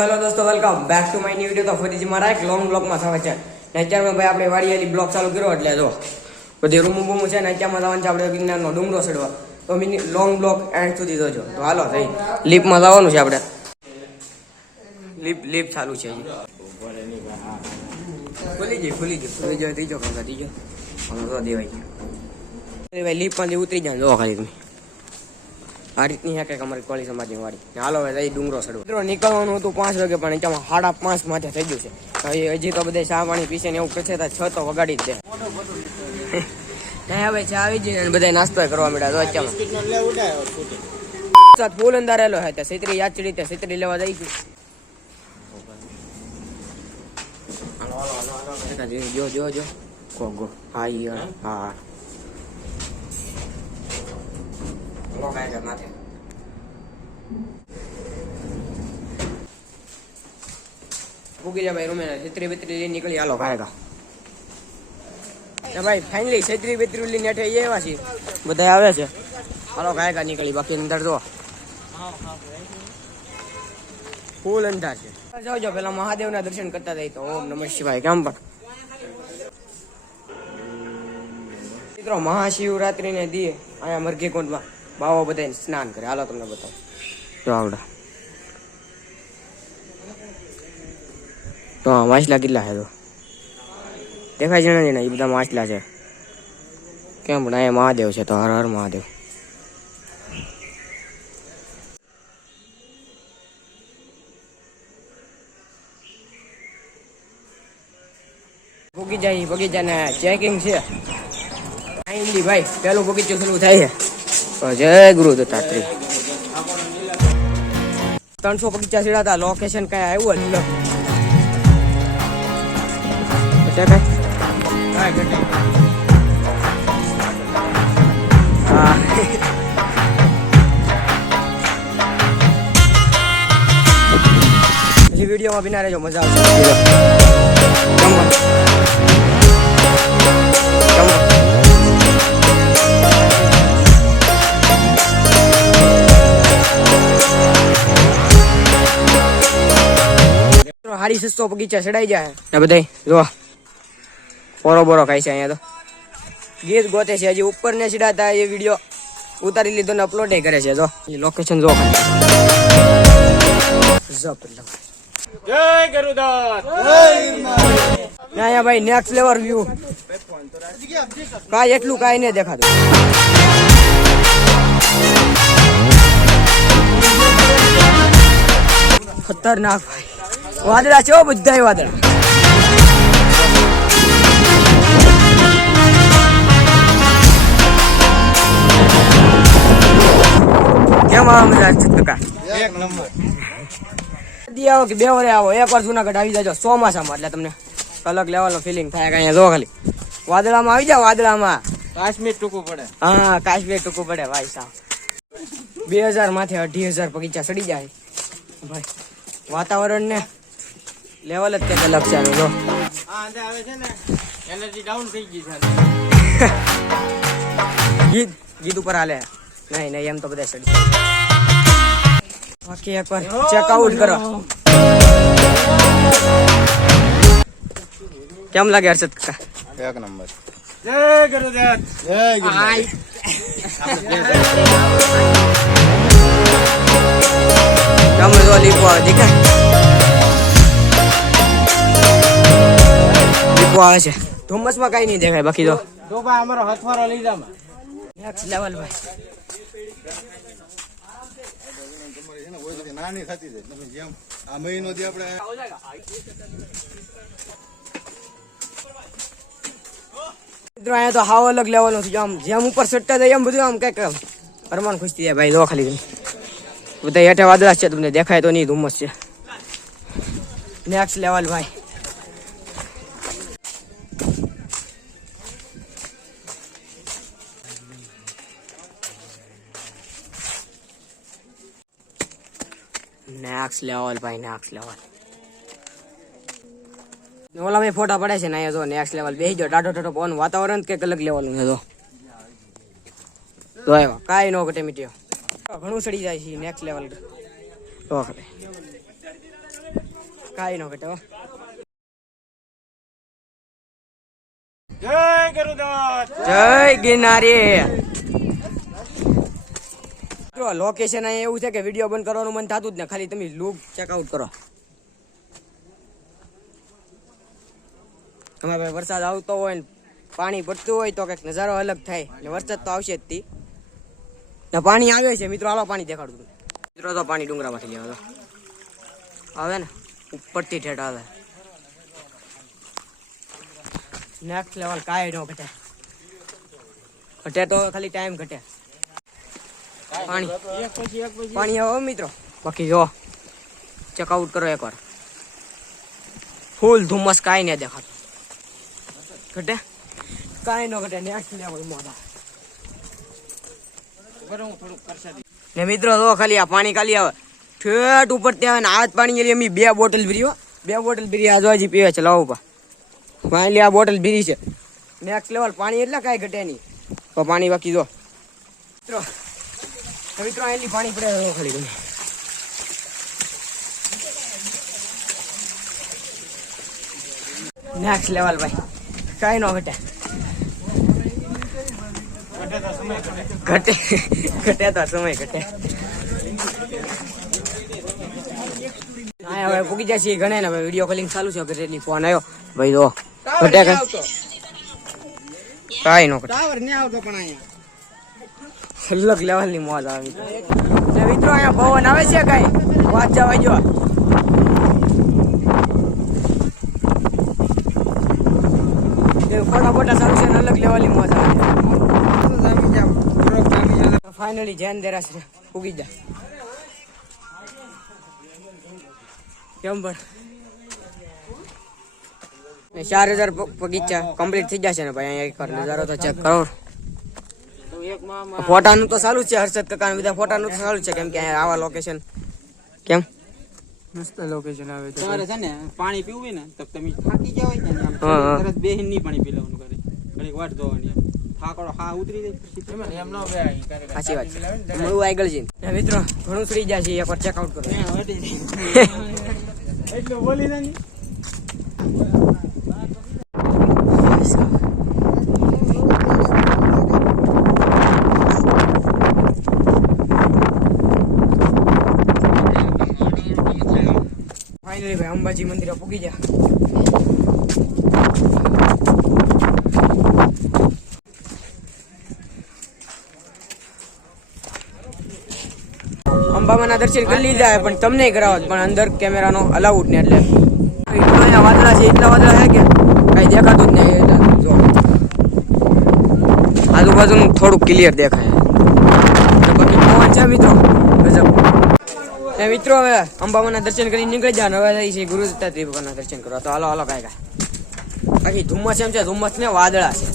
Hello દોસ્તો, welcome back to my new video. તો ફરીથી મારા એક લોંગ બ્લોગમાં સ્વાગત છે. ને અત્યારમાં ભાઈ આપણે વાડીયાલી બ્લોગ ચાલુ કર્યો એટલે જો બધી રૂમું બૂમું છે ને અત્યારમાં જવાનું છે આપણે વિજ્ઞાનનો ડુંગરો ચડવા. તો લોંગ બ્લોગ એન્ડ સુધી જોજો. તો હાલો થઈ લીપમાં જવાનું છે આપણે. લીપ ચાલુ છે ખુલી જાય ત્રીજો કંકા ત્રીજો દેવાય ભાઈ લીપમાંથી ઉતરી જાય. જો ખાલી તમે આ રીતની છે કંઈક અમારી કોળી સમાજની વાડી. હાલો હવે ડુંગરો ચડવો. નીકળવાનું હતું 5 વાગે પણ અત્યારમાં 5:30 માથે થઈ ગયું છે. હજી તો બધા ચા પાણી પીશે ને એવું કરશે તો 6 તો વગાડી જ દે. હવે ચા આવી જઈને બધા નાસ્તો કરવા માંડ્યા. તો અત્યારમાં ફૂલ અંધારેલો હે તે છત્રી યાદ ચડી તે છત્રી લેવા જઈશું. જો ગો હા હા માથે ભૂગી જાય ભાઈ રૂમે છત્રી બેત્રી લઈને નીકળી. હાલો ખાયગા ભાઈ ફાઇનલી છત્રી બેત્રી લઈને નેઠે એવા છીએ બધા આવે છે. હાલો ખાયગા નીકળી. બાકી અંદર જો ફૂલ અંધાર છે. જાઓ પેલા મહાદેવના દર્શન કરતા જાય તો ઓમ નમઃ શિવાય કેમ પણ મિત્રો મહાશિવરાત્રી ને દી અહીંયા મરઘી કુંડમાં બાવા બધા સ્નાન કરે. હાલો તમને બતાવો. જો આવડા તો માછલા કેટલા છે તો દેખાય છે ને એ બધા માછલા છે કેમ પણ અહીંયા મહાદેવ છે. તો હર હર મહાદેવ. બગીચાને ચેકિંગ છે ભાઈ. પેલું બગીચું શરૂ થાય છે. જય ગુરુ દત્તાત્રેય. 300 બગીચા સીડાતા લોકેશન કઈ આવ્યું જ નથી. વિડીયોમાં બિના રહેજો, મજા આવશે. હારી 600 બગીચા ચડાઈ જાય ને બધા જો બોરો ખાય છે. અહીંયા તો ગીત ગોતે છે. હજી ઉપર ને ચડાતા એ વિડીયો ઉતારી લીધો ને અપલોડ કરે છે. જો લોકેશન જો જય ગરુદાસ. અહીંયા ભાઈ નેક્સ્ટ લેવલ વ્યૂ. કાંઈ એટલું કાંઈ નહીં દેખાતું. ખતરનાક ભાઈ વાદળા છે બધા વાદળા. કેમ આવો મજા એક નંબર. આવો કે 2 વરે આવો. એકવાર જુનાગઢ આવી જાજો ચોમાસામાં એટલે તમને અલગ લેવલનો ફિલિંગ થાય. અહીંયા જો ખાલી વાદળામાં આવી જાવ. વાદળામાં કાશ્મીર ટૂંકું પડે. હા કાશ્મીર ટૂંકું પડે ભાઈ સાહેબ. 2000 માંથી 2500 બગીચા ચડી જાય ભાઈ. વાતાવરણ ને લેવલ જ કંઈક અલગ છે. જો આવે છે ને એનર્જી ડાઉન થઈ ગઈ છે. ગીત ઉપર હાલે નહીં એમ તો બધા ચડી. બાકી એકવાર ચેકઆઉટ કરો. કેમ લાગે હર્ષદ કાકા? એક નંબર. જય ગુરુદેવ. જય ગુરુદેવ. કેમ જો લીપો દેખાય? લીપો આવે છે. ધુમ્મસમાં કઈ નહીં દેખાય. બાકી તો ભાઈ અમારો હથવારો લઈ જાવ. નેક્સ્ટ લેવલ ભાઈ. નાની થતી જાય તમે જેમ આ મહિનો થી આપણે અહીંયા તો હાવ અલગ લેવલ નું આમ જેમ ઉપર સટ્ટા જાય એમ બધું આમ કઈક અરમાન ખુશ થઈ જાય ભાઈ. જો ખાલી બધા હેઠે વાદળા છે તમને દેખાય તો નહીં. ધુમ્મસ છે. નેક્સ્ટ લેવલ ભાઈ. નેક્સ્ટ લેવલ ભાઈ. Next level. ઓલા ભાઈ ફોટા પડે છે ને અહીંયા જો નેક્સ્ટ લેવલ. બેસી જાઓ. ટાટો ટાટો પવન. વાતાવરણ કઈક અલગ લેવલનું છે. તો આવ્યા કાંઈ નો ઘટે મીટ્યો. ઘણું ચડી જાય છે નેક્સ્ટ લેવલ. તો કાંઈ ન ઘટે હો. જય ગરુદાસ, જય ગિરનારી. લોકેશન અહીંયા એવું છે કે વિડીયો બંધ કરવાનું મન થતું જ ને, ખાલી તમે લુક ચેકઆઉટ કરો. તમે ભાઈ વરસાદ આવતો હોય ને પાણી પડતું હોય તો કંઈક નજારો અલગ થાય ને. વરસાદ તો આવશે જ તી ને પાણી આવે છે મિત્રો. હાલો પાણી દેખાડું મિત્રો. તો પાણી ડુંગરામાંથી લેવા આવે ને ઉપરથી ઠેઠ આવે. નેક્સ્ટ લેવલ કાંઈ ન ઘટે. ઘટે તો ખાલી ટાઈમ ઘટે. પાણી આવે મિત્રો. બાકી જો ચેકઆઉટ કરો એકવાર. ફૂલ ધુમ્મસ, કાંઈ નહીં દેખાતું. ઘટે કાંઈ ન ઘટે. નેક્સ્ટ લેવલ મોડા ને મિત્રો. તો ખાલી આ પાણી ખાલી આવે ઠેઠ ઉપર ત્યાં આવે ને. આ જ પાણી અમે 2 બોટલ ભરી, 2 બોટલ ભરી આ જો હજી પીવે છે. લાવો પાણી, આ બોટલ ભરી છે. નેક્સ્ટ લેવલ પાણી એટલે કાંઈ ઘટે નહીં. તો પાણી બાકી જો મિત્રો. મિત્રો એની પાણી પડે ખાલી ગમે. નેક્સ્ટ લેવલ ભાઈ, કાંઈ ન ઘટે. ઘટે ઘટે તો સમય ઘટે. હા હવે પૂકી જાય છે ઘણે ને. હવે વિડીયો કોલિંગ ચાલુ છે. ઘરેથી ફોન આવ્યો ભાઈ. જો ઘટે કાંઈ ન ઘટે. અલગ લેવલ ની મોજ આવે મિત્રો. અહીંયા પવન આવે છે કાંઈ વાત જવા જો. ફોટા ફોટા ચાલુ છે ને અલગ લેવલ ની મોજ આવે. ફાઇનલી જૈન દેરાસ ઉગી જા. કેમ પણ 4000 બગીચા કમ્પ્લીટ થઈ જશે ને ભાઈ. અહીંયા એકવાર નજારો તો ચેક કરો. ફોટાનું તો ચાલુ છે. હર્ષદ કાકા બધા ફોટાનું તો ચાલુ છે. કેમ કે આવા લોકેશન કેમ મસ્ત લોકેશન આવે. તમારે છે ને પાણી પીવું ને તો તમે થાકી જાવ ને, તરત બેહીન ની પાણી પી લેવાનું. કરે ઘડીક વાટ જોવાની. થાકડો હા ઉતરી જાય એમ ન બેહી. સાચી વાત છે. મળું આગળ જઈને મિત્રો ઘણું સડી જાય છે. એકવાર ચેકઆઉટ કરો. એટલું બોલી ને ફાઇનલી ભાઈ અંબાજી મંદિરે પૂગી જા. અંબામાના દર્શન કરી લીધા પણ તમને કરાવો. પણ અંદર કેમેરાનો અલાઉડ ને એટલે અહીંયા વાદળા છે. એટલા વાદળા છે કે કઈ દેખાતું જ નહીં. જો આજુબાજુનું થોડુંક ક્લિયર દેખાય. બાકી પવન છે મિત્રો ગજબ. મિત્રો હવે અંબામાના દર્શન કરી નીકળી જાય. હવે થઈ છે ગુરુ દત્તાત્રેય ભગવાનના દર્શન કરવા. તો હાલો હાલો કાંઈ બાકી ધુમ્મસ એમ છે. ધુમ્મસ ને વાદળા છે.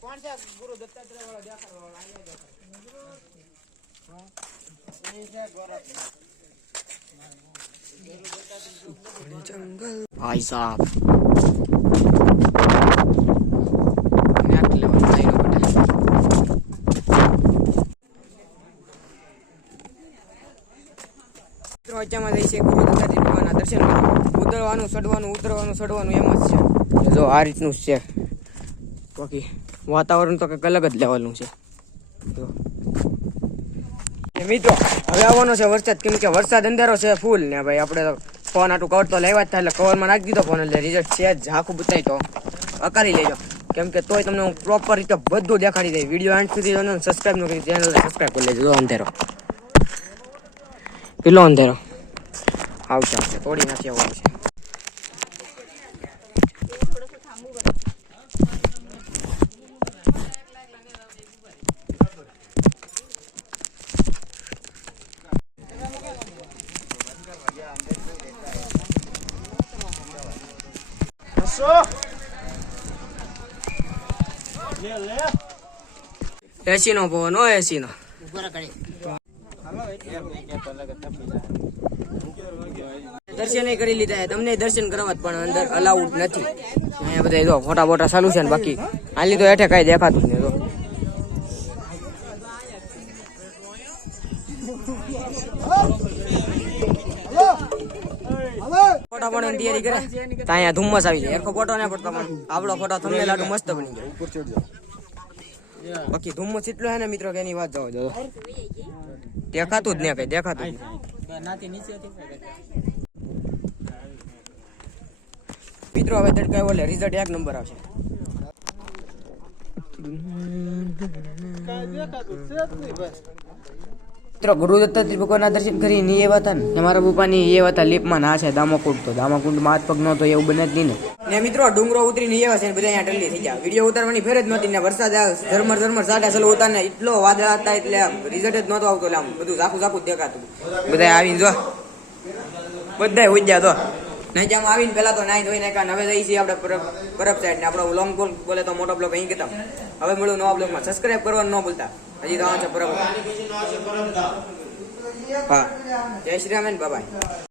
કોણ છે ગુરુ દત્તાત્રેય વાળો જંગલ ભાઈ સાहब નેટ લેવલ થઈ નો બટા. મિત્રો અત્યારમાં જઈ છે ગુરુ દત્તાત્રેય ભગવાનના દર્શન કરવા. ઉતરવાનું ચડવાનું ઉતરવાનું ચડવાનું એમ જ છે. જો આ રીતનું છે. બાકી વાતાવરણ તો કંઈક અલગ જ લેવલનું છે. મિત્રો હવે આવવાનો છે વરસાદ. કેમ કે વરસાદ અંધારો છે ફૂલ ને ભાઈ. આપણે તો ફોન આટલું કવર તો લેવા જ થાય એટલે કવરમાં નાખી દીધો ફોન. એટલે રિઝલ્ટ છે ઝાખું બતાવી તો અકારી લેજો. કેમ કે તોય તમને હું પ્રોપર રીતે બધું દેખાડી દઈ. વિડીયો એન્ડ સુધી સબસ્ક્રાઈબ ન કરી ચેનલ સબસ્ક્રાઈબ કરી લેજો. અંધેરો પેલો અંધેરો આવશે આવશે થોડી નથી આવવાનું છે. એસી નો પવન હો. એસી નો દર્શન કરી લીધા તમને દર્શન કરવા પણ અંદર અલાઉડ નથી. અહીંયા બધા જો ફોટા બોટા ચાલુ છે ને બાકી હાલી તો હેઠે કઈ દેખાતું જ નહીં. ફોટા પાડવાની તૈયારી કરે તો અહીંયા ધુમ્મસ આવી જાય. એરખો ફોટો ના પડતો પણ આપણો ફોટો તમને લાડુ મસ્ત બની જાય. બાકી ધુમ્મસ એટલો હે ને મિત્રો કે એની વાત જવા દો. દેખાતું જ ને કઈ દેખાતું જ નહીં. મિત્રો હવે તડકા ઓલે રિઝલ્ટ 1 નંબર આવશે. મિત્રો ગુરુદત્તાત્રી ભગવાનના દર્શન કરી ની એવા હતા ને મારા પપ્પાની એવા હતા લીપમાં ના છે દામાકુંડ. તો દામાકુંડમાં હાથ પગ નહોતો એવું બને જ નહીં ને મિત્રો ડુંગરો ઉતરીને એવા છે ને બધા અહીંયા ટલ્લી થઈ ગયા. વિડીયો ઉતારવાની ફેર જ નહોતી ને વરસાદ ઝરમર સાડા ચાલુ ઉતાર ને એટલો વાદળા હતા એટલે રિઝલ્ટ જ નહોતો આવતો. એટલે આમ બધું ઝાખું જ દેખાતું. બધા આવીને જો બધા હોઈ ગયા તો નહીં જામ આવીને પેલા તો નાઈ ધોઈ નાખ્યા. હવે જઈ છીએ આપણે પરબ સાઈડ ને આપણો લોંગ બોલે તો મોટો બ્લોગ અહીં કહેતા. હવે મળ્યું નવા બ્લોગમાં. સબસ્ક્રાઇબ કરવાનું ન ભૂલતા. હજી તો આવે છે પરબ. હા જય શ્રી રામ બાય.